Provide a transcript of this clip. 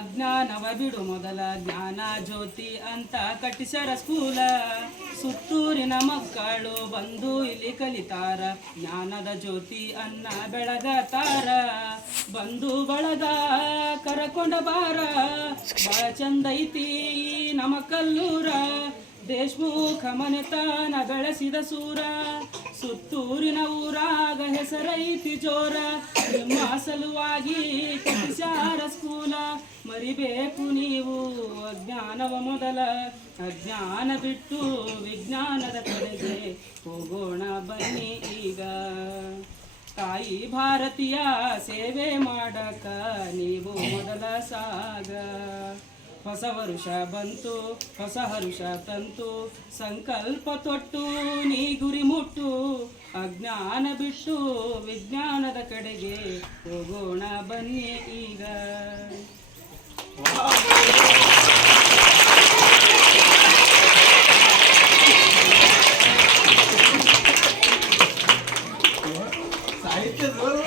ಅಜ್ಞಾನವ ಬಿಡು ಮೊದಲ ಜ್ಞಾನ ಜ್ಯೋತಿ ಅಂತ ಕಟ್ಟಿಸರ ಸ್ಕೂಲ. ಸುತ್ತೂರಿನ ಮಕ್ಕಳು ಬಂದು ಇಲ್ಲಿ ಕಲಿತಾರ. ಜ್ಞಾನದ ಜ್ಯೋತಿ ಅನ್ನ ಬೆಳಗತಾರ ಬಂದು ಬಳಗ ಕರಕೊಂಡ ಬಾರ ಬಾಳ ಚಂದೈತಿ ಐತಿ ನಮ್ಮ ಕಲ್ಲೂರ. ದೇಶಮುಖ ಮನೆತನ ಬೆಳೆಸಿದ ಸೂರ. ಸುತ್ತೂರಿನ ಊರಾಗ ಹೆಸರೈತಿ ಜೋರ. ನಿಮ್ಮ ಸಲುವಾಗಿ ಕಟ್ಟಿಸ್ಯಾರ ಸ್ಕೂಲ ಮರಿಬೇಕು ನೀವು ಅಜ್ಞಾನವ ಮೊದಲ. ಅಜ್ಞಾನ ಬಿಟ್ಟು ವಿಜ್ಞಾನದ ಕಡೆಗೆ ಹೋಗೋಣ ಬನ್ನಿ ಈಗ. ತಾಯಿ ಭಾರತೀಯ, ಸೇವೆ ಮಾಡಕ ನೀವು ಮೊದಲ ಸಾಗ. ಹೊಸ ವರುಷ ಬಂತು, ಹೊಸ ಹರುಷ ತಂತು. ಸಂಕಲ್ಪ ತೊಟ್ಟು ನೀ ಗುರಿ ಮುಟ್ಟು. ಅಜ್ಞಾನ ಬಿಟ್ಟು ವಿಜ್ಞಾನದ ಕಡೆಗೆ ಹೋಗೋಣ ಬನ್ನಿ ಈಗ. ಸಾಹಿತ್ಯ ಜೋರು